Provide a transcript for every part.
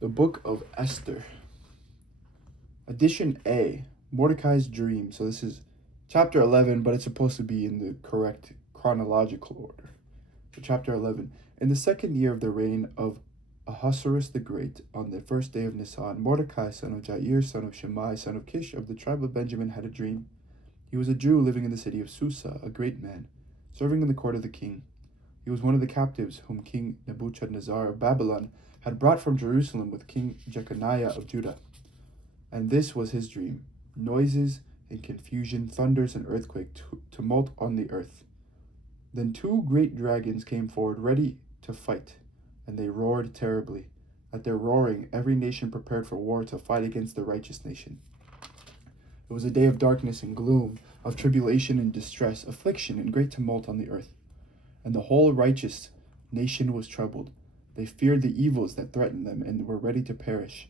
The Book of Esther. Edition A, Mordecai's Dream. So this is chapter 11, but it's supposed to be in the correct chronological order. So chapter 11. In the second year of the reign of Ahasuerus the Great, on the first day of Nisan, Mordecai, son of Jair, son of Shimei, son of Kish, of the tribe of Benjamin, had a dream. He was a Jew living in the city of Susa, a great man, serving in the court of the king. He was one of the captives whom King Nebuchadnezzar of Babylon had brought from Jerusalem with King Jeconiah of Judah. And this was his dream: noises and confusion, thunders and earthquake, tumult on the earth. Then two great dragons came forward ready to fight, and they roared terribly. At their roaring, every nation prepared for war to fight against the righteous nation. It was a day of darkness and gloom, of tribulation and distress, affliction and great tumult on the earth. And the whole righteous nation was troubled. They feared the evils that threatened them and were ready to perish.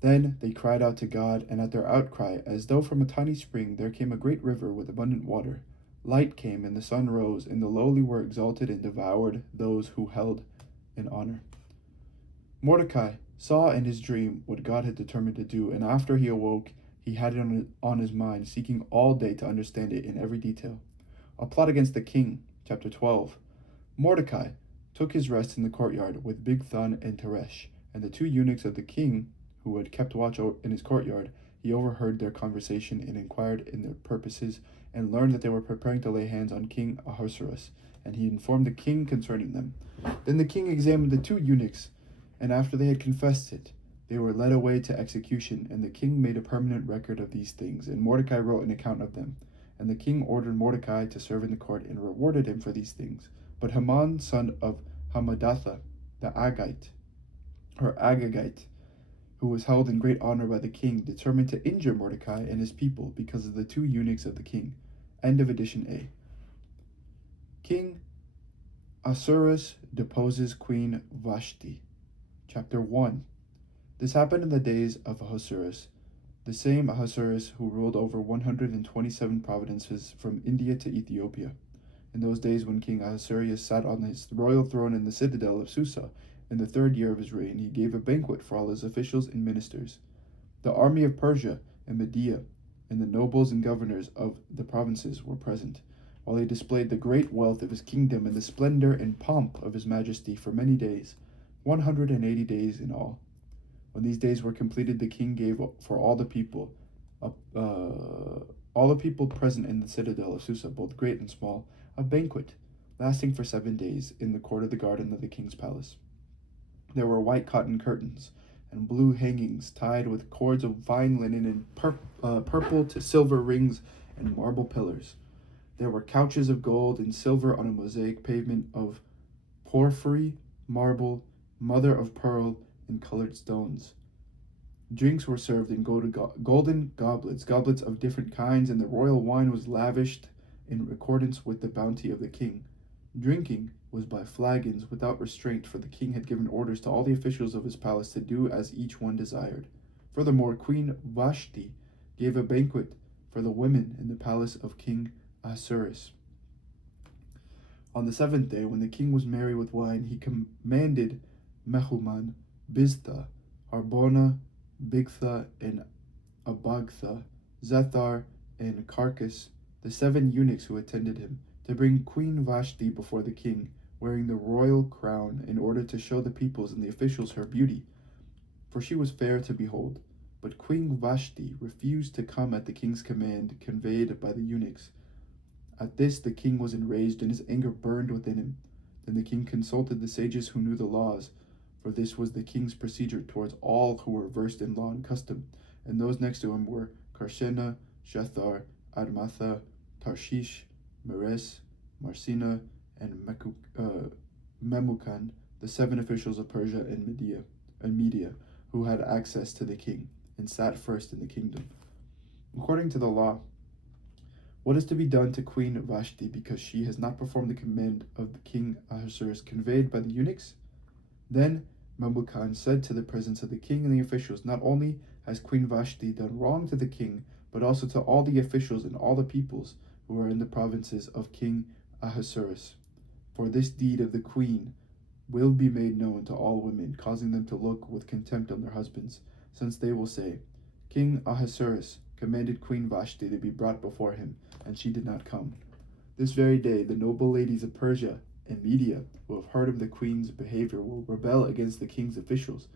Then they cried out to God, and at their outcry, as though from a tiny spring, there came a great river with abundant water. Light came, and the sun rose, and the lowly were exalted and devoured those who held in honor. Mordecai saw in his dream what God had determined to do, and after he awoke, he had it on his mind, seeking all day to understand it in every detail. A plot against the king. Chapter 12. Mordecai took his rest in the courtyard with Bigthan and Teresh, and the two eunuchs of the king who had kept watch in his courtyard. He overheard their conversation and inquired in their purposes, and learned that they were preparing to lay hands on King Ahasuerus, and he informed the king concerning them. Then the king examined the two eunuchs, and after they had confessed it, they were led away to execution, and the king made a permanent record of these things, and Mordecai wrote an account of them. And the king ordered Mordecai to serve in the court and rewarded him for these things. But Haman, son of Hammedatha, the Agagite, who was held in great honor by the king, determined to injure Mordecai and his people because of the two eunuchs of the king. End of edition A. King Ahasuerus deposes Queen Vashti. Chapter 1. This happened in the days of Ahasuerus, the same Ahasuerus who ruled over 127 provinces from India to Ethiopia. In those days when King Ahasuerus sat on his royal throne in the citadel of Susa, in the third year of his reign, he gave a banquet for all his officials and ministers. The army of Persia and Media and the nobles and governors of the provinces were present, while he displayed the great wealth of his kingdom and the splendor and pomp of his majesty for many days, 180 days in all. When these days were completed, the king gave for all the people present in the citadel of Susa, both great and small, a banquet lasting for 7 days in the court of the garden of the king's palace. There were white cotton curtains and blue hangings tied with cords of fine linen and purple to silver rings and marble pillars. There were couches of gold and silver on a mosaic pavement of porphyry, marble, mother of pearl, and colored stones. Drinks were served in golden goblets of different kinds, and the royal wine was lavished in accordance with the bounty of the king. Drinking was by flagons without restraint, for the king had given orders to all the officials of his palace to do as each one desired. Furthermore, Queen Vashti gave a banquet for the women in the palace of King Ahasuerus. On the seventh day, when the king was merry with wine, he commanded Mehuman, Biztha, Harbona, Bigtha, and Abagtha, Zethar, and Carcass, the 7 eunuchs who attended him, to bring Queen Vashti before the king, wearing the royal crown, in order to show the peoples and the officials her beauty, for she was fair to behold. But Queen Vashti refused to come at the king's command conveyed by the eunuchs. At this the king was enraged, and his anger burned within him. Then the king consulted the sages who knew the laws, for this was the king's procedure towards all who were versed in law and custom, and those next to him were Karshena, Shethar, Admatha, Tarshish, Meres, Marcina, and Memucan, the 7 officials of Persia and Media, who had access to the king, and sat first in the kingdom. According to the law, what is to be done to Queen Vashti because she has not performed the command of the king Ahasuerus conveyed by the eunuchs? Then Memucan said to the presence of the king and the officials, not only has Queen Vashti done wrong to the king, but also to all the officials and all the peoples who are in the provinces of King Ahasuerus. For this deed of the queen will be made known to all women, causing them to look with contempt on their husbands, since they will say, King Ahasuerus commanded Queen Vashti to be brought before him, and she did not come. This very day the noble ladies of Persia and Media, who have heard of the queen's behavior, will rebel against the king's officials,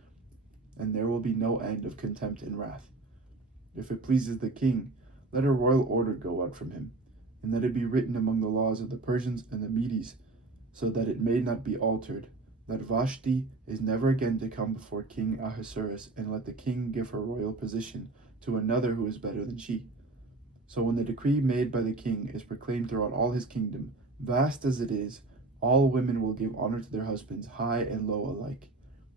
and there will be no end of contempt and wrath. If it pleases the king, let a royal order go out from him, and let it be written among the laws of the Persians and the Medes, so that it may not be altered, that Vashti is never again to come before King Ahasuerus, and let the king give her royal position to another who is better than she. So when the decree made by the king is proclaimed throughout all his kingdom, vast as it is, all women will give honor to their husbands, high and low alike.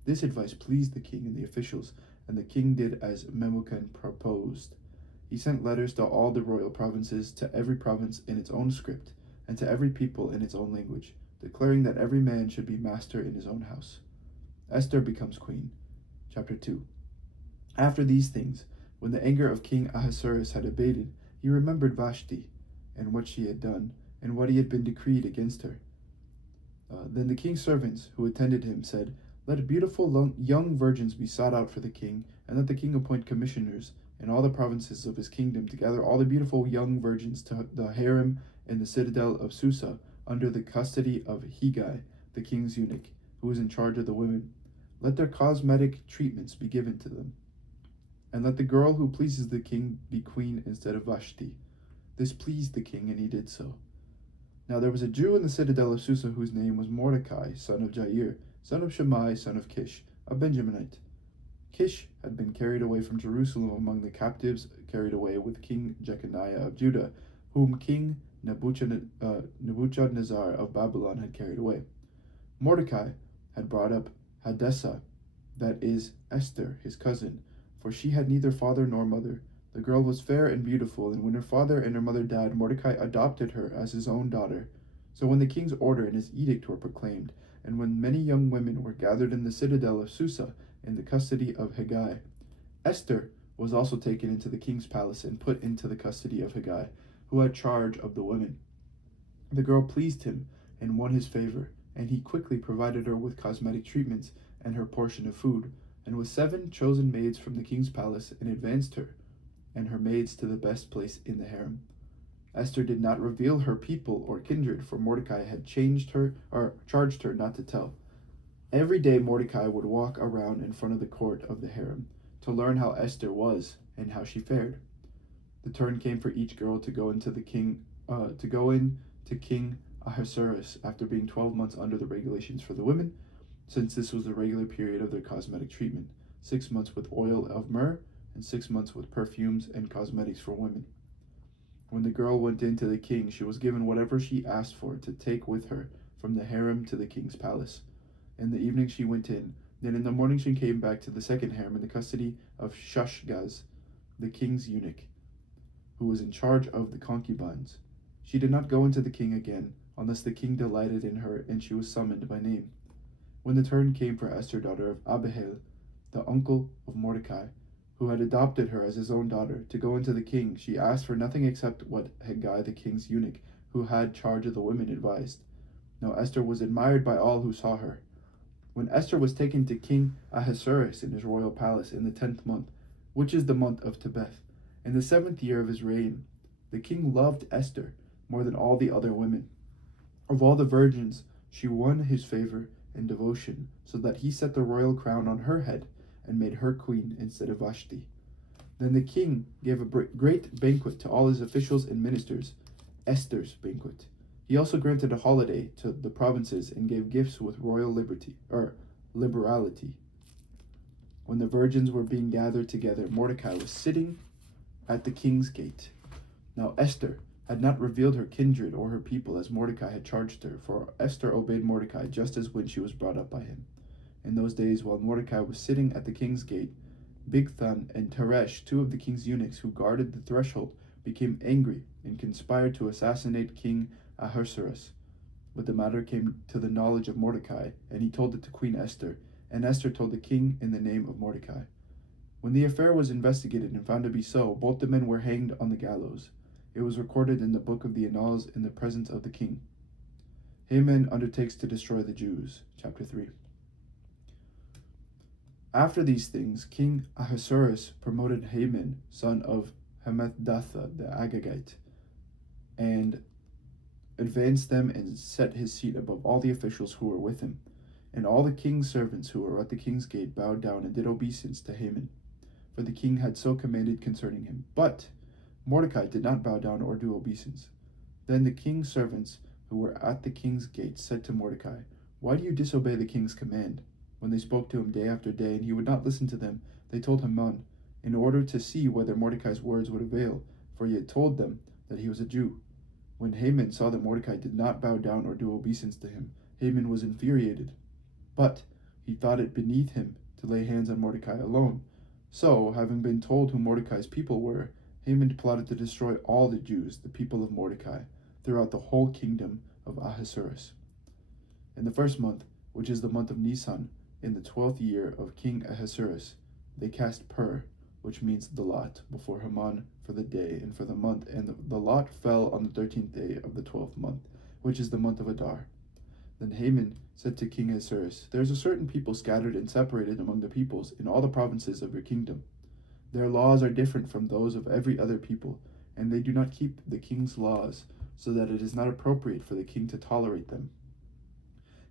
This advice pleased the king and the officials, and the king did as Memucan proposed. He sent letters to all the royal provinces, to every province in its own script, and to every people in its own language, declaring that every man should be master in his own house. Esther becomes queen. Chapter 2. After these things, when the anger of King Ahasuerus had abated, he remembered Vashti, and what she had done, and what he had been decreed against her. Then the king's servants, who attended him, said, Let beautiful young virgins be sought out for the king, and let the king appoint commissioners in all the provinces of his kingdom to gather all the beautiful young virgins to the harem in the citadel of Susa, under the custody of Hegai, the king's eunuch, who is in charge of the women. Let their cosmetic treatments be given to them, and let the girl who pleases the king be queen instead of Vashti. This pleased the king, and he did so. Now there was a Jew in the citadel of Susa whose name was Mordecai, son of Jair, son of Shammai, son of Kish, a Benjaminite. Kish had been carried away from Jerusalem among the captives carried away with King Jeconiah of Judah, whom King Nebuchadnezzar of Babylon had carried away. Mordecai had brought up Hadassah, that is, Esther, his cousin, for she had neither father nor mother. The girl was fair and beautiful, and when her father and her mother died, Mordecai adopted her as his own daughter. So when the king's order and his edict were proclaimed, and when many young women were gathered in the citadel of Susa in the custody of Hegai, Esther was also taken into the king's palace and put into the custody of Hegai, who had charge of the women. The girl pleased him and won his favor, and he quickly provided her with cosmetic treatments and her portion of food, and with 7 chosen maids from the king's palace, and advanced her and her maids to the best place in the harem. Esther did not reveal her people or kindred, for Mordecai had charged her not to tell. Every day Mordecai would walk around in front of the court of the harem to learn how Esther was and how she fared. The turn came for each girl to go into King Ahasuerus after being 12 months under the regulations for the women, since this was the regular period of their cosmetic treatment, 6 months with oil of myrrh and 6 months with perfumes and cosmetics for women. When the girl went in to the king, she was given whatever she asked for to take with her from the harem to the king's palace. In the evening she went in. Then in the morning she came back to the second harem in the custody of Shashgaz, the king's eunuch, who was in charge of the concubines. She did not go into the king again, unless the king delighted in her, and she was summoned by name. When the turn came for Esther, daughter of Abihail, the uncle of Mordecai, who had adopted her as his own daughter, to go into the king, she asked for nothing except what Hegai, the king's eunuch, who had charge of the women, advised. Now Esther was admired by all who saw her. When Esther was taken to King Ahasuerus in his royal palace in the 10th month, which is the month of Tebeth, in the 7th year of his reign, the king loved Esther more than all the other women. Of all the virgins, she won his favor and devotion, so that he set the royal crown on her head and made her queen instead of Vashti. Then the king gave a great banquet to all his officials and ministers, Esther's banquet. He also granted a holiday to the provinces and gave gifts with royal liberality. When the virgins were being gathered together, Mordecai was sitting at the king's gate. Now Esther had not revealed her kindred or her people as Mordecai had charged her, for Esther obeyed Mordecai just as when she was brought up by him. In those days, while Mordecai was sitting at the king's gate, Bigthan and Teresh, 2 of the king's eunuchs who guarded the threshold, became angry and conspired to assassinate King Ahasuerus. But the matter came to the knowledge of Mordecai, and he told it to Queen Esther, and Esther told the king in the name of Mordecai. When the affair was investigated and found to be so, both the men were hanged on the gallows. It was recorded in the book of the Annals in the presence of the king. Haman undertakes to destroy the Jews. Chapter 3. After these things, King Ahasuerus promoted Haman, son of Hammedatha the Agagite, and advanced them and set his seat above all the officials who were with him. And all the king's servants who were at the king's gate bowed down and did obeisance to Haman, for the king had so commanded concerning him. But Mordecai did not bow down or do obeisance. Then the king's servants who were at the king's gate said to Mordecai, "Why do you disobey the king's command?" When they spoke to him day after day, and he would not listen to them, they told Haman, in order to see whether Mordecai's words would avail, for he had told them that he was a Jew. When Haman saw that Mordecai did not bow down or do obeisance to him, Haman was infuriated. But he thought it beneath him to lay hands on Mordecai alone. So, having been told who Mordecai's people were, Haman plotted to destroy all the Jews, the people of Mordecai, throughout the whole kingdom of Ahasuerus. In the first month, which is the month of Nisan, in the 12th year of King Ahasuerus, they cast pur, which means the lot, before Haman for the day and for the month, and the lot fell on the 13th day of the 12th month, which is the month of Adar. Then Haman said to King Ahasuerus, "There is a certain people scattered and separated among the peoples in all the provinces of your kingdom. Their laws are different from those of every other people, and they do not keep the king's laws, so that it is not appropriate for the king to tolerate them.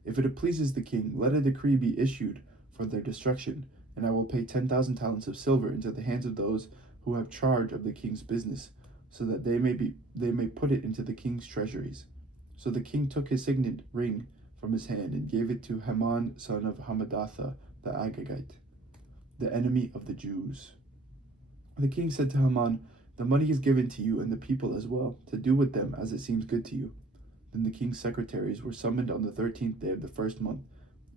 If it pleases the king, let a decree be issued for their destruction, and I will pay 10,000 talents of silver into the hands of those who have charge of the king's business, so that they may put it into the king's treasuries." So the king took his signet ring from his hand and gave it to Haman, son of Hammedatha the Agagite, the enemy of the Jews. The king said to Haman, "The money is given to you and the people as well, to do with them as it seems good to you." Then the king's secretaries were summoned on the 13th day of the first month,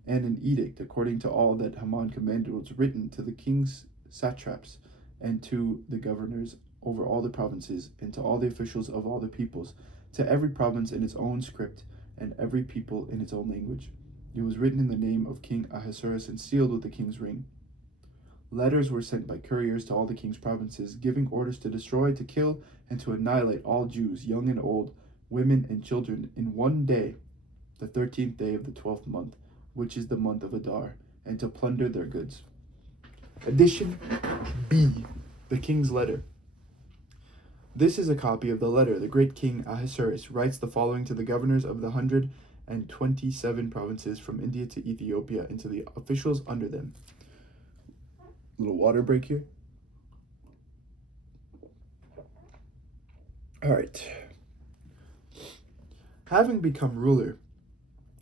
and an edict according to all that Haman commanded was written to the king's satraps and to the governors over all the provinces and to all the officials of all the peoples, to every province in its own script and every people in its own language. It was written in the name of King Ahasuerus and sealed with the king's ring. Letters were sent by couriers to all the king's provinces, giving orders to destroy, to kill, and to annihilate all Jews, young and old, women and children, in one day, the 13th day of the 12th month, which is the month of Adar, and to plunder their goods. Edition B, the king's letter. This is a copy of the letter the great King Ahasuerus writes the following to the governors of the 127 provinces from India to Ethiopia and to the officials under them. Little water break here. All right. Having become ruler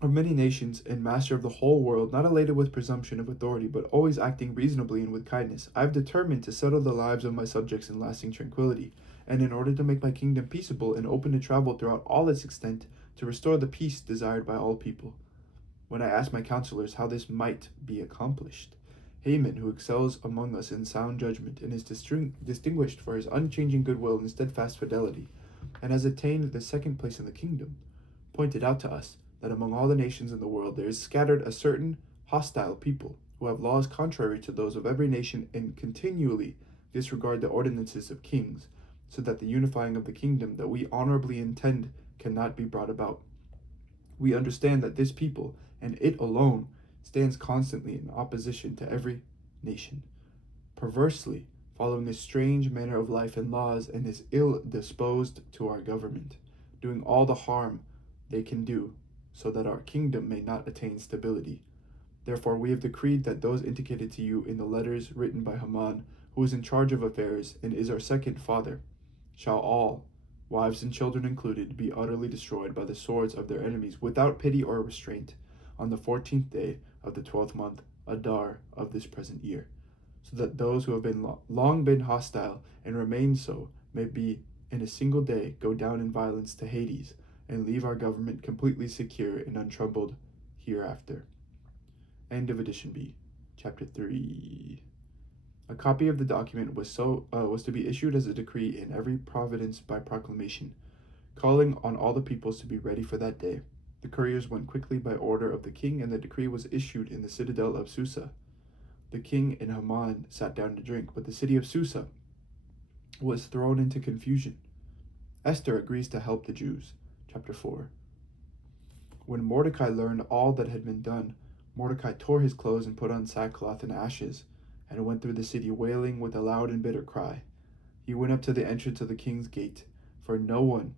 of many nations and master of the whole world, not elated with presumption of authority, but always acting reasonably and with kindness, I have determined to settle the lives of my subjects in lasting tranquility, and in order to make my kingdom peaceable and open to travel throughout all its extent, to restore the peace desired by all people. When I asked my counselors how this might be accomplished, Haman, who excels among us in sound judgment and is distinguished for his unchanging goodwill and steadfast fidelity, and has attained the second place in the kingdom, pointed out to us that among all the nations in the world there is scattered a certain hostile people, who have laws contrary to those of every nation and continually disregard the ordinances of kings, so that the unifying of the kingdom that we honorably intend cannot be brought about. We understand that this people, and it alone, stands constantly in opposition to every nation, perversely following a strange manner of life and laws, and is ill disposed to our government, doing all the harm they can do, so that our kingdom may not attain stability. Therefore we have decreed that those indicated to you in the letters written by Haman, who is in charge of affairs and is our second father, shall all, wives and children included, be utterly destroyed by the swords of their enemies without pity or restraint, on the 14th day of the 12th month, Adar, of this present year, so that those who have been long been hostile and remain so may be in a single day go down in violence to Hades, and leave our government completely secure and untroubled hereafter. End of Edition B, Chapter 3. A copy of the document was to be issued as a decree in every province by proclamation, calling on all the peoples to be ready for that day. The couriers went quickly by order of the king, and the decree was issued in the citadel of Susa. The king and Haman sat down to drink, but the city of Susa was thrown into confusion. Esther agrees to help the Jews. Chapter 4. When Mordecai learned all that had been done, Mordecai tore his clothes and put on sackcloth and ashes, and went through the city wailing with a loud and bitter cry. He went up to the entrance of the king's gate, for no one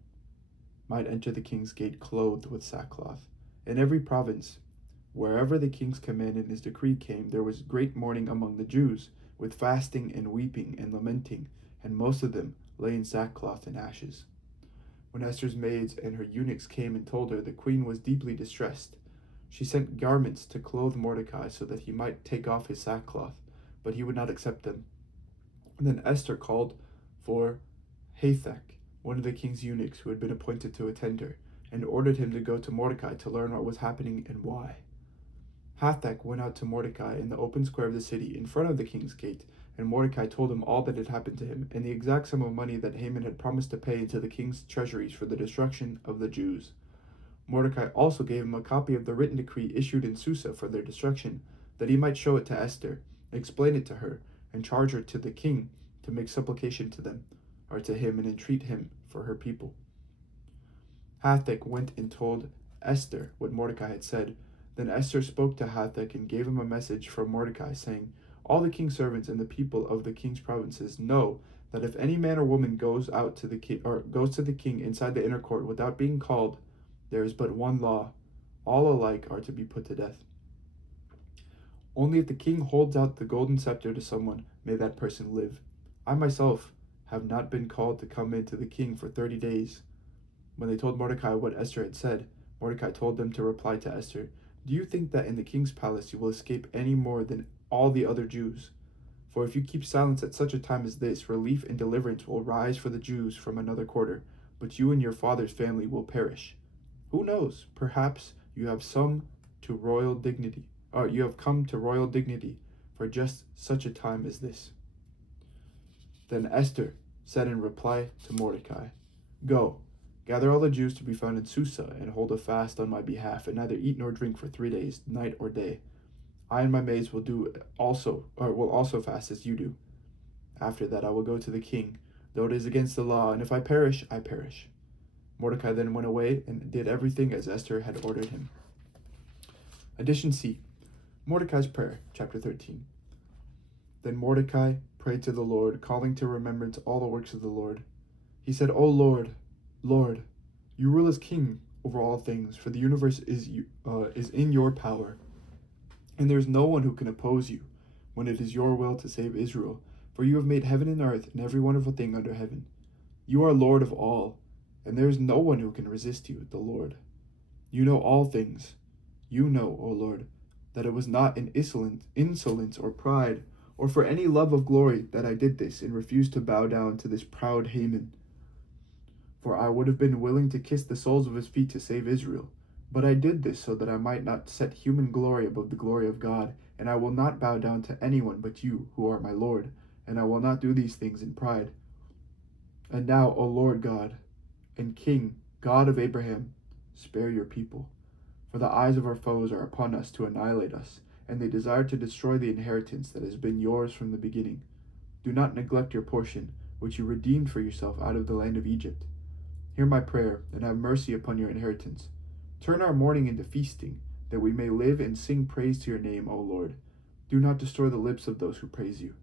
might enter the king's gate clothed with sackcloth. In every province, wherever the king's command and his decree came, there was great mourning among the Jews, with fasting and weeping and lamenting, and most of them lay in sackcloth and ashes. When Esther's maids and her eunuchs came and told her, the queen was deeply distressed. She sent garments to clothe Mordecai so that he might take off his sackcloth, but he would not accept them. And then Esther called for Hathach, one of the king's eunuchs who had been appointed to attend her, and ordered him to go to Mordecai to learn what was happening and why. Hathach went out to Mordecai in the open square of the city in front of the king's gate, and Mordecai told him all that had happened to him, and the exact sum of money that Haman had promised to pay into the king's treasuries for the destruction of the Jews. Mordecai also gave him a copy of the written decree issued in Susa for their destruction, that he might show it to Esther, explain it to her, and charge her to the king to make supplication to them, or to him, and entreat him for her people. Hathach went and told Esther what Mordecai had said. Then Esther spoke to Hathach and gave him a message from Mordecai, saying, all the king's servants and the people of the king's provinces know that if any man or woman goes out to the king or goes to the king inside the inner court without being called, there is but one law: all alike are to be put to death. Only if the king holds out the golden scepter to someone may that person live. I myself have not been called to come in to the king for 30 days. When they told Mordecai what Esther had said, Mordecai told them to reply to Esther, do you think that in the king's palace you will escape any more than all the other Jews? For if you keep silence at such a time as this, relief and deliverance will rise for the Jews from another quarter, but you and your father's family will perish. Who knows? Perhaps you have come to royal dignity for just such a time as this. Then Esther said in reply to Mordecai, go, gather all the Jews to be found in Susa, and hold a fast on my behalf, and neither eat nor drink for 3 days, night or day. I and my maids will also fast as you do. After that I will go to the king, though it is against the law, and if I perish, I perish. Mordecai then went away and did everything as Esther had ordered him. Addition C. Mordecai's prayer, chapter 13. Then Mordecai prayed to the Lord, calling to remembrance all the works of the Lord. He said, O Lord, Lord, you rule as king over all things, for the universe is in your power, and there is no one who can oppose you when it is your will to save Israel, for you have made heaven and earth and every wonderful thing under heaven. You are Lord of all, and there is no one who can resist you, the Lord. You know all things. You know, O Lord, that it was not in insolence or pride, or for any love of glory that I did this and refused to bow down to this proud Haman. For I would have been willing to kiss the soles of his feet to save Israel. But I did this so that I might not set human glory above the glory of God, and I will not bow down to anyone but you, who are my Lord, and I will not do these things in pride. And now, O Lord God and King, God of Abraham, spare your people. For the eyes of our foes are upon us to annihilate us, and they desire to destroy the inheritance that has been yours from the beginning. Do not neglect your portion, which you redeemed for yourself out of the land of Egypt. Hear my prayer, and have mercy upon your inheritance. Turn our mourning into feasting, that we may live and sing praise to your name, O Lord. Do not destroy the lips of those who praise you.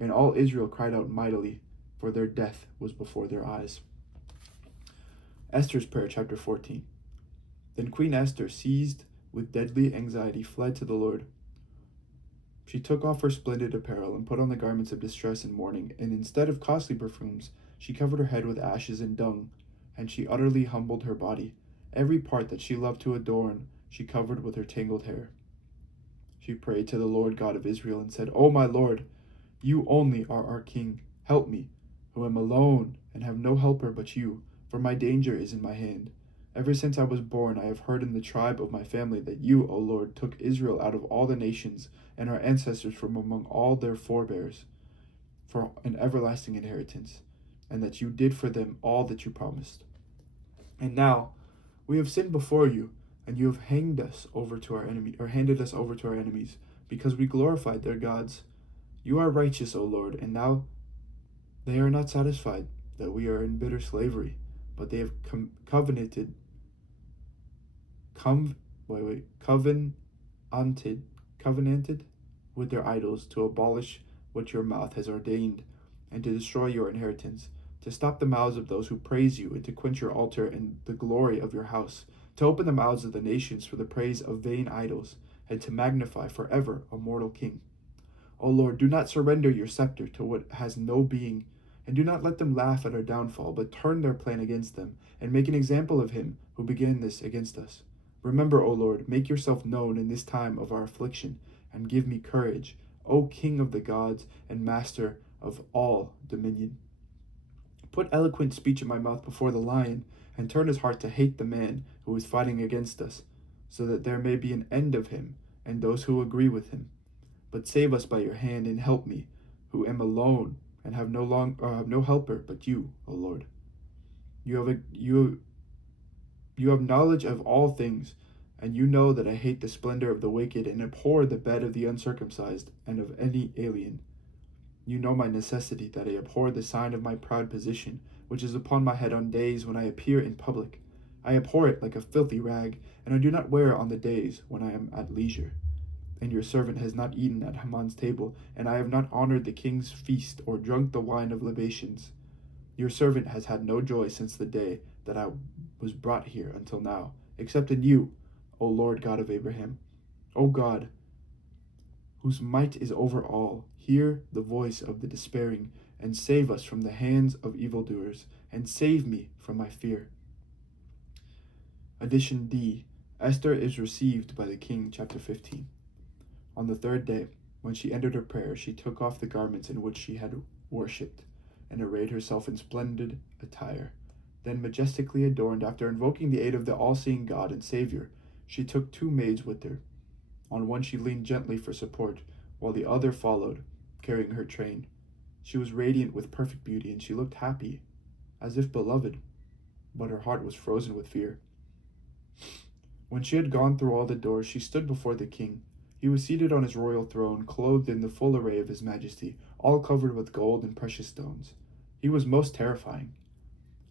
And all Israel cried out mightily, for their death was before their eyes. Esther's prayer, chapter 14. Then Queen Esther, seized with deadly anxiety, fled to the Lord. She took off her splendid apparel and put on the garments of distress and mourning, and instead of costly perfumes, she covered her head with ashes and dung, and she utterly humbled her body. Every part that she loved to adorn, she covered with her tangled hair. She prayed to the Lord God of Israel and said, O my Lord, you only are our King. Help me, who am alone and have no helper but you, for my danger is in my hand. Ever since I was born, I have heard in the tribe of my family that you, O Lord, took Israel out of all the nations and our ancestors from among all their forebears for an everlasting inheritance, and that you did for them all that you promised. And now we have sinned before you, and you have handed us over to our enemies, because we glorified their gods. You are righteous, O Lord, and now they are not satisfied that we are in bitter slavery, but they have covenanted com- covenanted, covenanted with their idols to abolish what your mouth has ordained, and to destroy your inheritance, to stop the mouths of those who praise you, and to quench your altar and the glory of your house, to open the mouths of the nations for the praise of vain idols, and to magnify forever a mortal king. O Lord, do not surrender your scepter to what has no being, and do not let them laugh at our downfall, but turn their plan against them, and make an example of him who began this against us. Remember, O Lord, make yourself known in this time of our affliction, and give me courage, O King of the gods and Master of all dominion. Put eloquent speech in my mouth before the lion, and turn his heart to hate the man who is fighting against us, so that there may be an end of him and those who agree with him. But save us by your hand and help me, who am alone and have no helper but you, O Lord. You have knowledge of all things, and you know that I hate the splendor of the wicked and abhor the bed of the uncircumcised and of any alien. You know my necessity, that I abhor the sign of my proud position, which is upon my head on days when I appear in public. I abhor it like a filthy rag, and I do not wear it on the days when I am at leisure. And your servant has not eaten at Haman's table, and I have not honored the king's feast or drunk the wine of libations. Your servant has had no joy since the day that I was brought here until now, except in you, O Lord God of Abraham. O God, whose might is over all, hear the voice of the despairing, and save us from the hands of evildoers, and save me from my fear. Addition D. Esther is received by the king, chapter 15. On the third day, when she ended her prayer, she took off the garments in which she had worshipped, and arrayed herself in splendid attire. Then, majestically adorned, after invoking the aid of the all-seeing God and Savior, she took 2 maids with her. On one she leaned gently for support, while the other followed, carrying her train. She was radiant with perfect beauty, and she looked happy, as if beloved, but her heart was frozen with fear. When she had gone through all the doors, she stood before the king. He was seated on his royal throne, clothed in the full array of his majesty, all covered with gold and precious stones. He was most terrifying.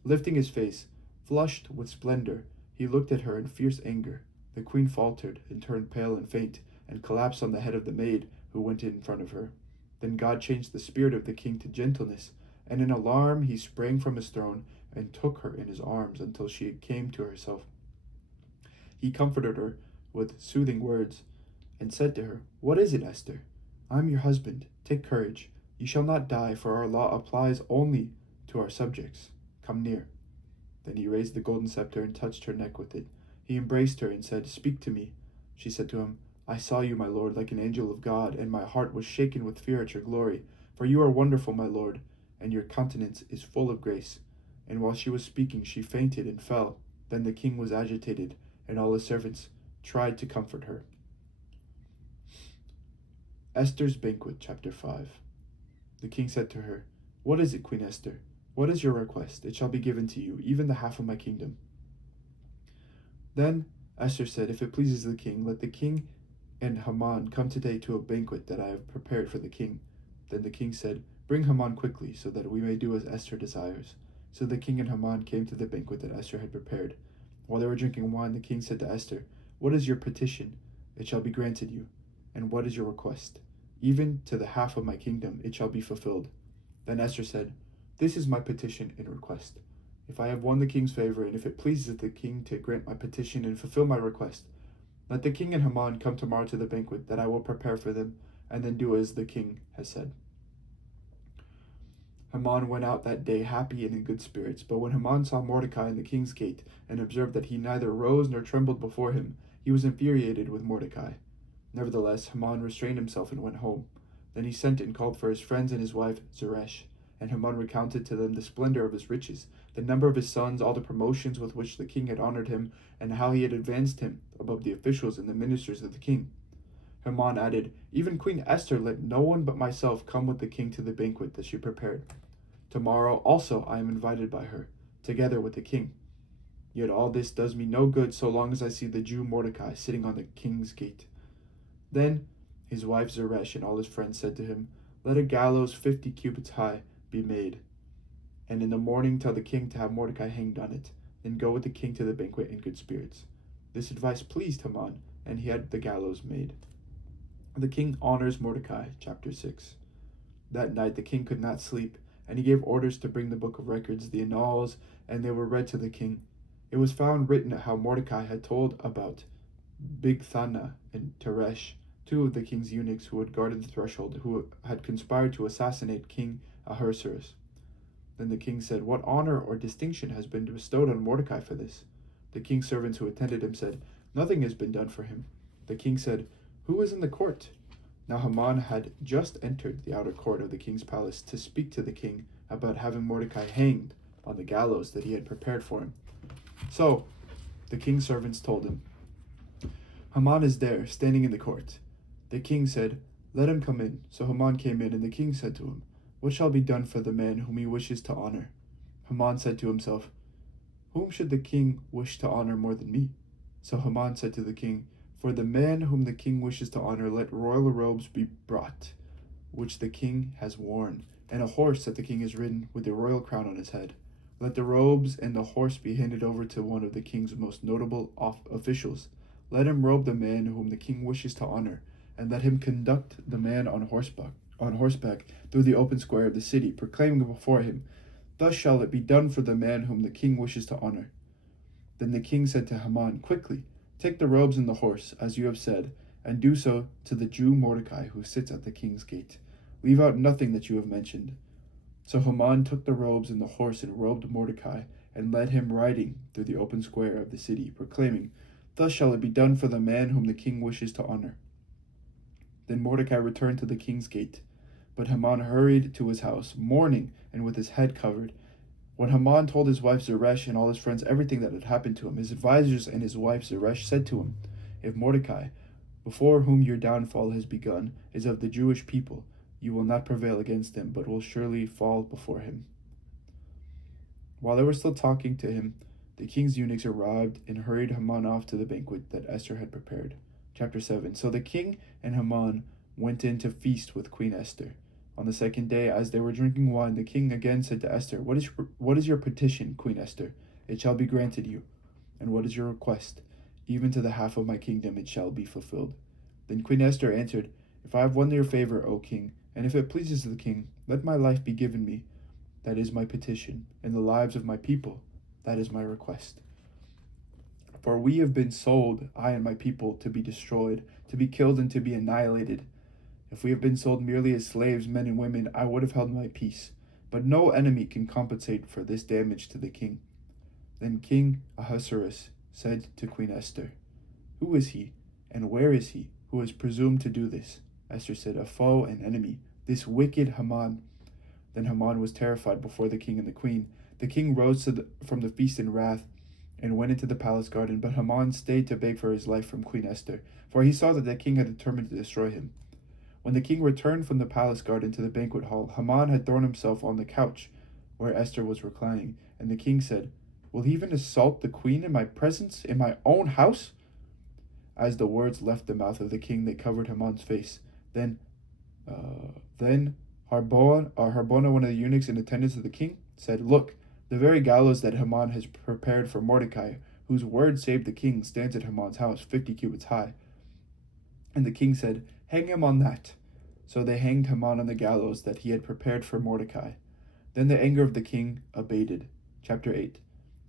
Lifting his face, flushed with splendor, he looked at her in fierce anger. The queen faltered and turned pale and faint, and collapsed on the head of the maid who went in front of her. Then God changed the spirit of the king to gentleness, and in alarm he sprang from his throne and took her in his arms until she came to herself. He comforted her with soothing words, and said to her, "What is it, Esther? I am your husband. Take courage. You shall not die, for our law applies only to our subjects. Come near." Then he raised the golden scepter and touched her neck with it. He embraced her and said, "Speak to me." She said to him, "I saw you, my lord, like an angel of God, and my heart was shaken with fear at your glory. For you are wonderful, my lord, and your countenance is full of grace." And while she was speaking, she fainted and fell. Then the king was agitated, and all his servants tried to comfort her. Esther's banquet, chapter 5. The king said to her, "What is it, Queen Esther? What is your request? It shall be given to you, even the half of my kingdom." Then Esther said, "If it pleases the king, let the king and Haman come today to a banquet that I have prepared for the king." Then the king said, "Bring Haman quickly, so that we may do as Esther desires." So the king and Haman came to the banquet that Esther had prepared. While they were drinking wine, the king said to Esther, "What is your petition? It shall be granted you. And what is your request? Even to the half of my kingdom it shall be fulfilled." Then Esther said, "This is my petition and request. If I have won the king's favor, and if it pleases the king to grant my petition and fulfill my request, let the king and Haman come tomorrow to the banquet that I will prepare for them, and then do as the king has said." Haman went out that day happy and in good spirits. But when Haman saw Mordecai in the king's gate, and observed that he neither rose nor trembled before him, he was infuriated with Mordecai. Nevertheless, Haman restrained himself and went home. Then he sent and called for his friends and his wife Zeresh, and Haman recounted to them the splendor of his riches, the number of his sons, all the promotions with which the king had honored him, and how he had advanced him above the officials and the ministers of the king. Haman added, "Even Queen Esther let no one but myself come with the king to the banquet that she prepared. Tomorrow also I am invited by her, together with the king. Yet all this does me no good so long as I see the Jew Mordecai sitting on the king's gate." Then his wife Zeresh and all his friends said to him, "Let a gallows 50 cubits high be made, and in the morning tell the king to have Mordecai hanged on it. Then go with the king to the banquet in good spirits." This advice pleased Haman, and he had the gallows made. The king honors Mordecai, chapter 6. That night the king could not sleep, and he gave orders to bring the book of records, the annals, and they were read to the king. It was found written how Mordecai had told about Bigthana and Teresh, two of the king's eunuchs who had guarded the threshold, who had conspired to assassinate King Ahasuerus. Then the king said, "What honor or distinction has been bestowed on Mordecai for this?" The king's servants who attended him said, "Nothing has been done for him." The king said, "Who is in the court?" Now Haman had just entered the outer court of the king's palace to speak to the king about having Mordecai hanged on the gallows that he had prepared for him. So the king's servants told him, "Haman is there, standing in the court." The king said, "Let him come in." So Haman came in, and the king said to him, "What shall be done for the man whom he wishes to honor?" Haman said to himself, "Whom should the king wish to honor more than me?" So Haman said to the king, "For the man whom the king wishes to honor, let royal robes be brought, which the king has worn, and a horse that the king has ridden, with a royal crown on his head. Let the robes and the horse be handed over to one of the king's most notable officials. Let him robe the man whom the king wishes to honor, and let him conduct the man on horseback through the open square of the city, proclaiming before him, 'Thus shall it be done for the man whom the king wishes to honor.'" Then the king said to Haman, "Quickly, take the robes and the horse, as you have said, and do so to the Jew Mordecai, who sits at the king's gate. Leave out nothing that you have mentioned." So Haman took the robes and the horse and robed Mordecai, and led him riding through the open square of the city, proclaiming, "Thus shall it be done for the man whom the king wishes to honor." Then Mordecai returned to the king's gate, but Haman hurried to his house, mourning and with his head covered. When Haman told his wife Zeresh and all his friends everything that had happened to him, his advisors and his wife Zeresh said to him, "If Mordecai, before whom your downfall has begun, is of the Jewish people, you will not prevail against him, but will surely fall before him." While they were still talking to him, the king's eunuchs arrived and hurried Haman off to the banquet that Esther had prepared. Chapter 7. So the king and Haman went in to feast with Queen Esther. On the second day, as they were drinking wine, the king again said to Esther, What is your petition, Queen Esther? It shall be granted you. And what is your request? Even to the half of my kingdom it shall be fulfilled." Then Queen Esther answered, "If I have won your favor, O king, and if it pleases the king, let my life be given me. That is my petition, and the lives of my people. That is my request. For we have been sold, I and my people, to be destroyed, to be killed, and to be annihilated. If we have been sold merely as slaves, men and women, I would have held my peace. But no enemy can compensate for this damage to the king." Then King Ahasuerus said to Queen Esther, "Who is he, and where is he, who has presumed to do this?" Esther said, "A foe, an enemy, this wicked Haman." Then Haman was terrified before the king and the queen. The king rose from the feast in wrath and went into the palace garden, but Haman stayed to beg for his life from Queen Esther, for he saw that the king had determined to destroy him. When the king returned from the palace garden to the banquet hall, Haman had thrown himself on the couch where Esther was reclining, and the king said, "Will he even assault the queen in my presence, in my own house?" As the words left the mouth of the king, they covered Haman's face. Then Harbona, one of the eunuchs in attendance of the king, said, "Look, the very gallows that Haman has prepared for Mordecai, whose word saved the king, stands at Haman's house, 50 cubits high." And the king said, "Hang him on that." So they hanged Haman on the gallows that he had prepared for Mordecai. Then the anger of the king abated. Chapter 8.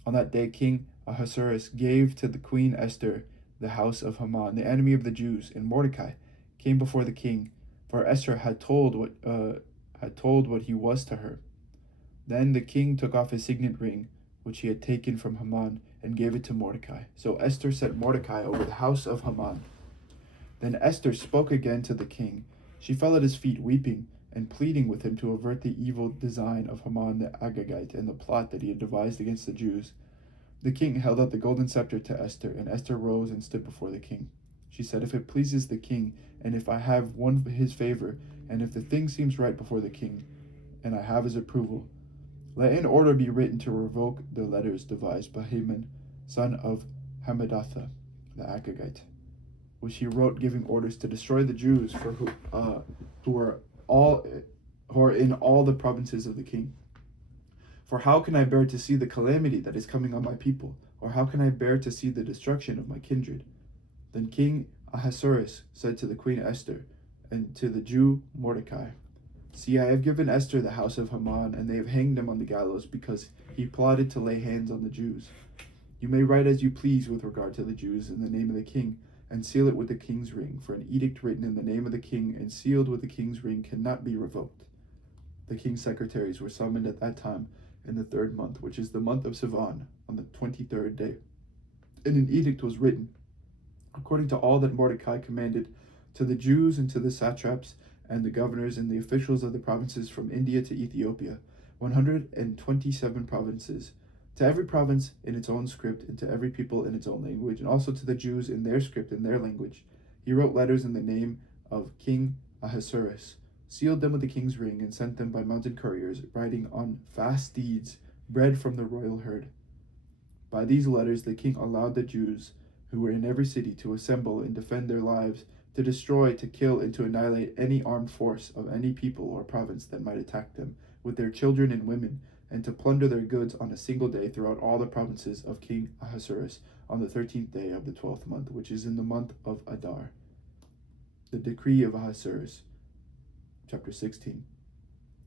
On that day King Ahasuerus gave to the queen Esther the house of Haman, the enemy of the Jews, and Mordecai came before the king, for Esther had told what he was to her. Then the king took off his signet ring, which he had taken from Haman, and gave it to Mordecai. So Esther set Mordecai over the house of Haman. Then Esther spoke again to the king. She fell at his feet, weeping and pleading with him to avert the evil design of Haman the Agagite and the plot that he had devised against the Jews. The king held out the golden scepter to Esther, and Esther rose and stood before the king. She said, "If it pleases the king, and if I have won his favor, and if the thing seems right before the king, and I have his approval, let an order be written to revoke the letters devised by Haman, son of Hammedatha, the Agagite, which he wrote giving orders to destroy the Jews who are in all the provinces of the king. For how can I bear to see the calamity that is coming on my people, or how can I bear to see the destruction of my kindred? Then King Ahasuerus said to the queen Esther and to the Jew Mordecai, See, I have given Esther the house of Haman, and they have hanged him on the gallows because he plotted to lay hands on the Jews. You may write as you please with regard to the Jews in the name of the king, and seal it with the king's ring, for an edict written in the name of the king and sealed with the king's ring cannot be revoked. The king's secretaries were summoned at that time in the 3rd month, which is the month of Sivan, on the 23rd day. And an edict was written, according to all that Mordecai commanded, to the Jews and to the satraps and the governors and the officials of the provinces from India to Ethiopia, 127 provinces, to every province in its own script, and to every people in its own language, and also to the Jews in their script and their language. He wrote letters in the name of King Ahasuerus, sealed them with the king's ring, and sent them by mounted couriers, riding on fast steeds, bred from the royal herd. By these letters the king allowed the Jews who were in every city to assemble and defend their lives, to destroy, to kill, and to annihilate any armed force of any people or province that might attack them, with their children and women, and to plunder their goods on a single day throughout all the provinces of King Ahasuerus on the 13th day of the 12th month, which is in the month of Adar. The decree of Ahasuerus, chapter 16.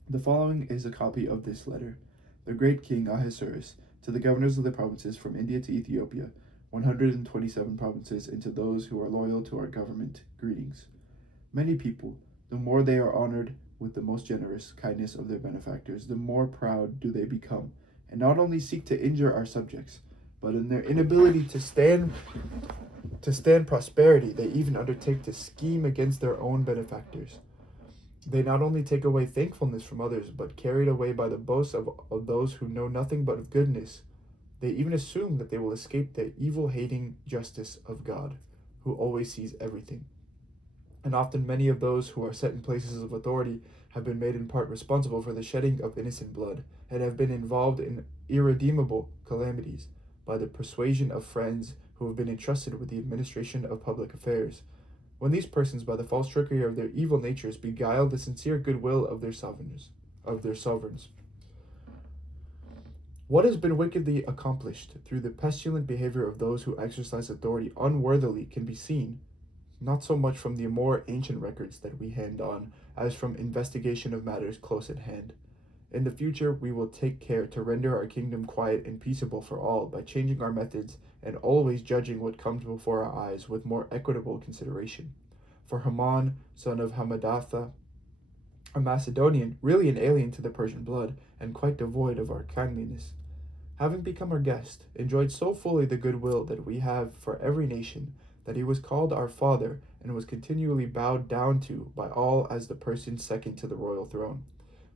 The following is a copy of this letter. The great king Ahasuerus, to the governors of the provinces from India to Ethiopia, 127 provinces, and to those who are loyal to our government, greetings. Many people, the more they are honored with the most generous kindness of their benefactors, the more proud do they become, and not only seek to injure our subjects, but in their inability to stand prosperity, they even undertake to scheme against their own benefactors. They not only take away thankfulness from others, but carried away by the boasts of those who know nothing but of goodness, they even assume that they will escape the evil-hating justice of God, who always sees everything. And often many of those who are set in places of authority have been made in part responsible for the shedding of innocent blood, and have been involved in irredeemable calamities by the persuasion of friends who have been entrusted with the administration of public affairs. When these persons, by the false trickery of their evil natures, beguile the sincere goodwill of their sovereigns. What has been wickedly accomplished through the pestilent behavior of those who exercise authority unworthily can be seen, not so much from the more ancient records that we hand on, as from investigation of matters close at hand. In the future, we will take care to render our kingdom quiet and peaceable for all by changing our methods and always judging what comes before our eyes with more equitable consideration. For Haman, son of Hammedatha, a Macedonian, really an alien to the Persian blood, and quite devoid of our kindliness, having become our guest, enjoyed so fully the goodwill that we have for every nation, that he was called our father and was continually bowed down to by all as the person second to the royal throne.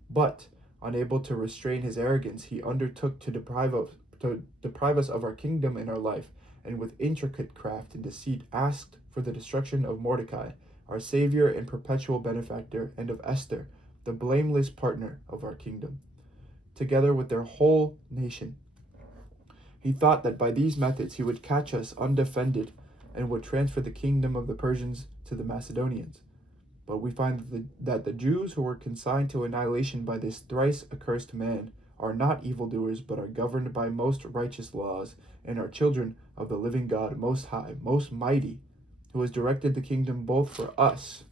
But, unable to restrain his arrogance, he undertook to deprive us of our kingdom and our life, and with intricate craft and deceit asked for the destruction of Mordecai, our savior and perpetual benefactor, and of Esther, the blameless partner of our kingdom, together with their whole nation. He thought that by these methods he would catch us undefended and would transfer the kingdom of the Persians to the Macedonians. But we find that the Jews who were consigned to annihilation by this thrice accursed man are not evildoers, but are governed by most righteous laws, and are children of the living God, most high, most mighty, who has directed the kingdom both for us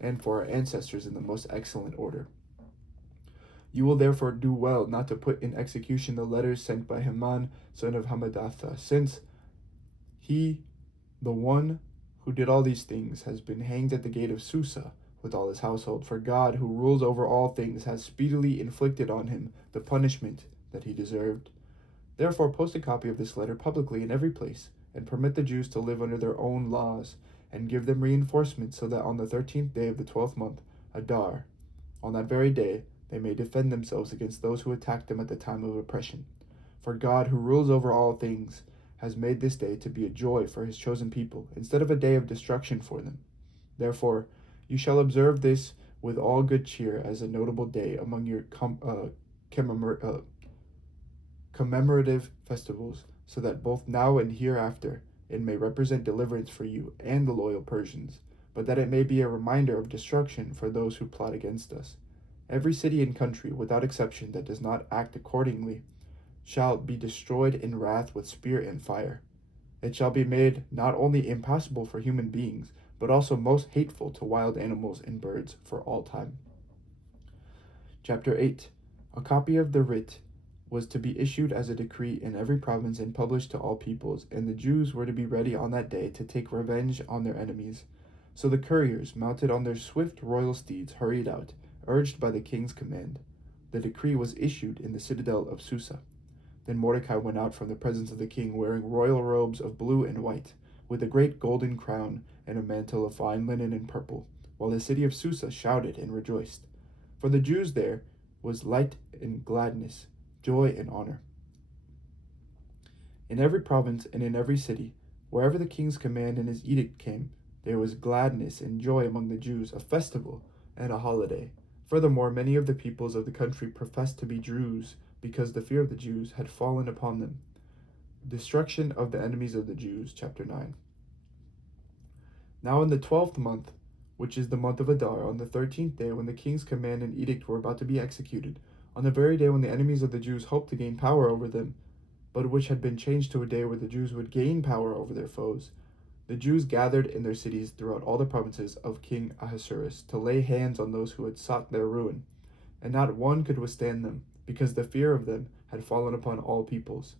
and for our ancestors in the most excellent order. You will therefore do well not to put in execution the letters sent by Haman, son of Hammedatha, since he, the one who did all these things, has been hanged at the gate of Susa with all his household, for God, who rules over all things, has speedily inflicted on him the punishment that he deserved. Therefore post a copy of this letter publicly in every place, and permit the Jews to live under their own laws, and give them reinforcements, so that on the 13th day of the 12th month, Adar, on that very day, they may defend themselves against those who attack them at the time of oppression. For God, who rules over all things, has made this day to be a joy for his chosen people, instead of a day of destruction for them. Therefore, you shall observe this with all good cheer as a notable day among your commemorative festivals, so that both now and hereafter it may represent deliverance for you and the loyal Persians, but that it may be a reminder of destruction for those who plot against us. Every city and country, without exception, that does not act accordingly shall be destroyed in wrath with spear and fire. It shall be made not only impossible for human beings, but also most hateful to wild animals and birds for all time. Chapter 8. A copy of the writ was to be issued as a decree in every province and published to all peoples, and the Jews were to be ready on that day to take revenge on their enemies. So the couriers, mounted on their swift royal steeds, hurried out, urged by the king's command. The decree was issued in the citadel of Susa. Then Mordecai went out from the presence of the king, wearing royal robes of blue and white, with a great golden crown and a mantle of fine linen and purple, while the city of Susa shouted and rejoiced. For the Jews there was light and gladness, joy and honor. In every province and in every city, wherever the king's command and his edict came, there was gladness and joy among the Jews, a festival and a holiday. Furthermore, many of the peoples of the country professed to be Jews, because the fear of the Jews had fallen upon them. Destruction of the enemies of the Jews, chapter 9. Now in the 12th month, which is the month of Adar, on the 13th day, when the king's command and edict were about to be executed, on the very day when the enemies of the Jews hoped to gain power over them, but which had been changed to a day where the Jews would gain power over their foes, the Jews gathered in their cities throughout all the provinces of King Ahasuerus to lay hands on those who had sought their ruin, and not one could withstand them, because the fear of them had fallen upon all peoples.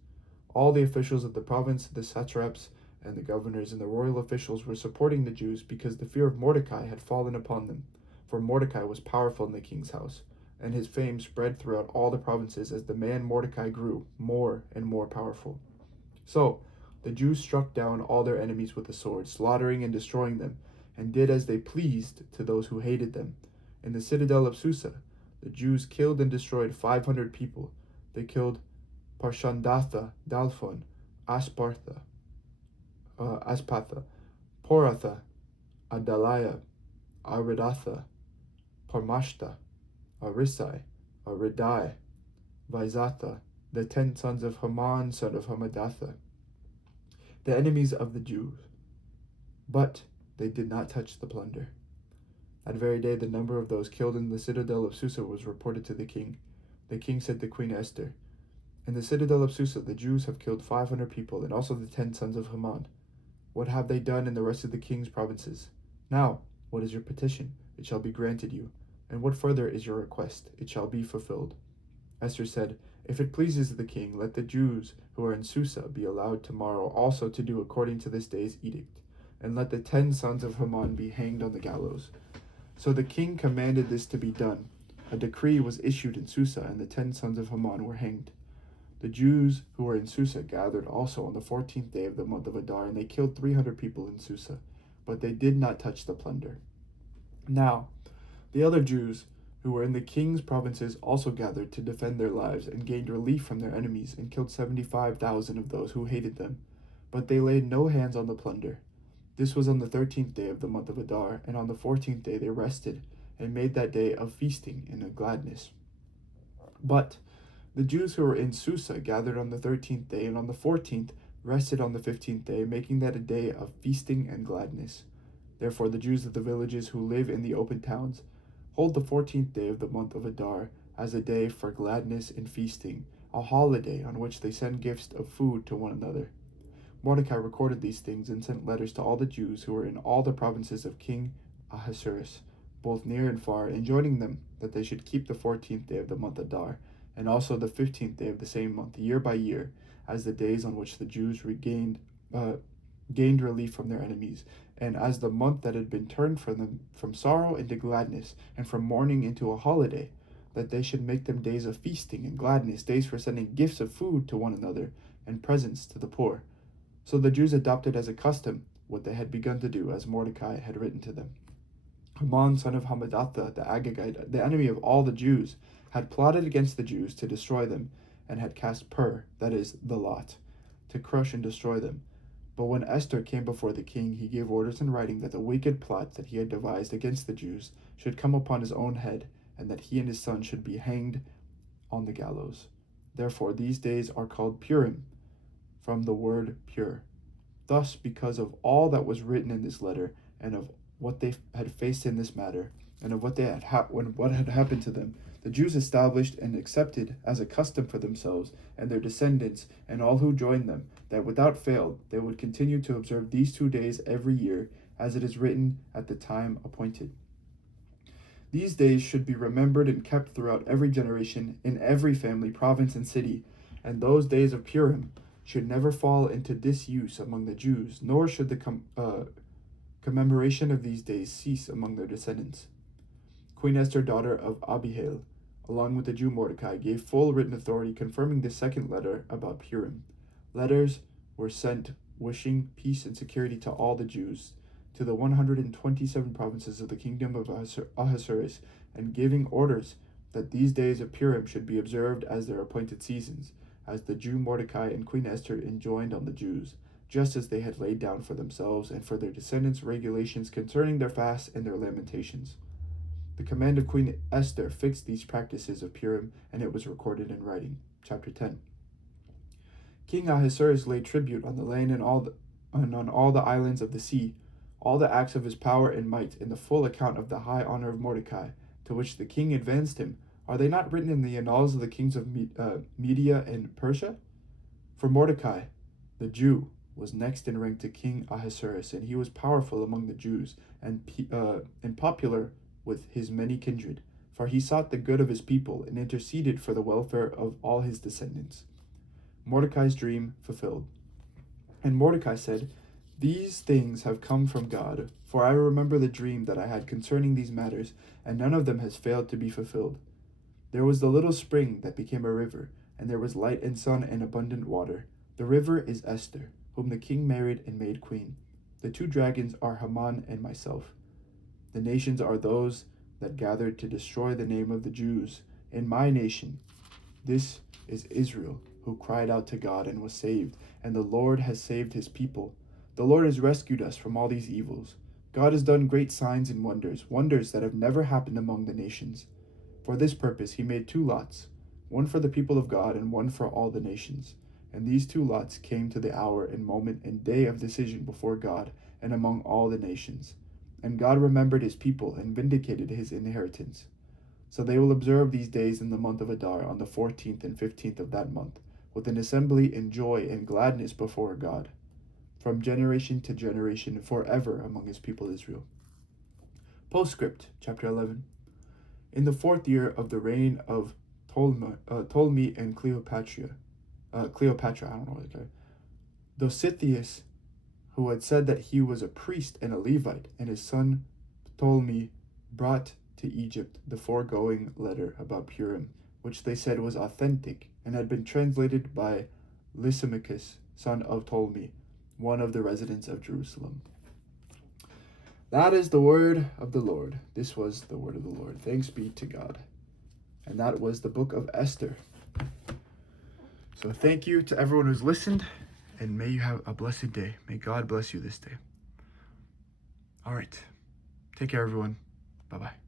All the officials of the province, the satraps, and the governors and the royal officials were supporting the Jews, because the fear of Mordecai had fallen upon them. For Mordecai was powerful in the king's house, and his fame spread throughout all the provinces as the man Mordecai grew more and more powerful. So the Jews struck down all their enemies with the sword, slaughtering and destroying them, and did as they pleased to those who hated them. In the citadel of Susa, the Jews killed and destroyed 500 people. They killed Parshandatha, Dalphon, Aspatha, Poratha, Adaliah, Aridatha, Parmashta, Arisai, Aridai, Vaizatha, the 10 sons of Haman, son of Hammedatha, the enemies of the Jews. But they did not touch the plunder. That very day the number of those killed in the citadel of Susa was reported to the king. The king said to Queen Esther, "In the citadel of Susa the Jews have killed 500 people, and also the 10 sons of Haman. What have they done in the rest of the king's provinces? Now, what is your petition? It shall be granted you. And what further is your request? It shall be fulfilled." Esther said, "If it pleases the king, let the Jews who are in Susa be allowed tomorrow also to do according to this day's edict, and let the 10 sons of Haman be hanged on the gallows." So the king commanded this to be done. A decree was issued in Susa, and the 10 sons of Haman were hanged. The Jews who were in Susa gathered also on the 14th day of the month of Adar, and they killed 300 people in Susa, but they did not touch the plunder. Now, the other Jews who were in the king's provinces also gathered to defend their lives, and gained relief from their enemies, and killed 75,000 of those who hated them. But they laid no hands on the plunder. This was on the 13th day of the month of Adar, and on the 14th day they rested, and made that day of feasting and of gladness. But the Jews who were in Susa gathered on the 13th day, and on the 14th rested on the 15th day, making that a day of feasting and gladness. Therefore the Jews of the villages who live in the open towns hold the 14th day of the month of Adar as a day for gladness and feasting, a holiday on which they send gifts of food to one another. Mordecai recorded these things and sent letters to all the Jews who were in all the provinces of King Ahasuerus, both near and far, enjoining them that they should keep the 14th day of the month Adar, and also the 15th day of the same month, year by year, as the days on which the Jews gained relief from their enemies, and as the month that had been turned for them from sorrow into gladness, and from mourning into a holiday, that they should make them days of feasting and gladness, days for sending gifts of food to one another, and presents to the poor. So the Jews adopted as a custom what they had begun to do, as Mordecai had written to them. Haman, son of Hammedatha, the Agagite, the enemy of all the Jews, had plotted against the Jews to destroy them, and had cast pur, that is, the lot, to crush and destroy them. But when Esther came before the king, he gave orders in writing that the wicked plot that he had devised against the Jews should come upon his own head, and that he and his son should be hanged on the gallows. Therefore these days are called Purim, from the word pure. Thus, because of all that was written in this letter, and of what they had faced in this matter, and of what what had happened to them, the Jews established and accepted as a custom for themselves and their descendants and all who joined them, that without fail they would continue to observe these 2 days every year, as it is written at the time appointed. These days should be remembered and kept throughout every generation, in every family, province, and city, and those days of Purim should never fall into disuse among the Jews, nor should the commemoration of these days cease among their descendants. Queen Esther, daughter of Abihail, along with the Jew Mordecai, gave full written authority confirming the second letter about Purim. Letters were sent wishing peace and security to all the Jews, to the 127 provinces of the kingdom of Ahasuerus, and giving orders that these days of Purim should be observed as their appointed seasons, as the Jew Mordecai and Queen Esther enjoined on the Jews, just as they had laid down for themselves and for their descendants regulations concerning their fasts and their lamentations. The command of Queen Esther fixed these practices of Purim, and it was recorded in writing. Chapter 10. King Ahasuerus laid tribute on the land and on all the islands of the sea, all the acts of his power and might, in the full account of the high honor of Mordecai, to which the king advanced him. Are they not written in the annals of the kings of Media and Persia? For Mordecai, the Jew, was next in rank to King Ahasuerus, and he was powerful among the Jews, and popular with his many kindred, for he sought the good of his people and interceded for the welfare of all his descendants. Mordecai's dream fulfilled. And Mordecai said, "These things have come from God, for I remember the dream that I had concerning these matters, and none of them has failed to be fulfilled. There was the little spring that became a river, and there was light and sun and abundant water. The river is Esther, whom the king married and made queen. The 2 dragons are Haman and myself. The nations are those that gathered to destroy the name of the Jews. In my nation, this is Israel, who cried out to God and was saved, and the Lord has saved his people. The Lord has rescued us from all these evils. God has done great signs and wonders that have never happened among the nations. For this purpose he made 2 lots, one for the people of God and one for all the nations. And these 2 lots came to the hour and moment and day of decision before God and among all the nations. And God remembered his people and vindicated his inheritance. So they will observe these days in the month of Adar on the 14th and 15th of that month, with an assembly in joy and gladness before God, from generation to generation, forever among his people Israel." Postscript, chapter 11. In the 4th year of the reign of Ptolemy and Cleopatra, Dositheus, who had said that he was a priest and a Levite, and his son Ptolemy brought to Egypt the foregoing letter about Purim, which they said was authentic and had been translated by Lysimachus, son of Ptolemy, one of the residents of Jerusalem. That is the word of the Lord. This was the word of the Lord. Thanks be to God. And that was the book of Esther. So thank you to everyone who's listened, and may you have a blessed day. May God bless you this day. All right. Take care, everyone. Bye-bye.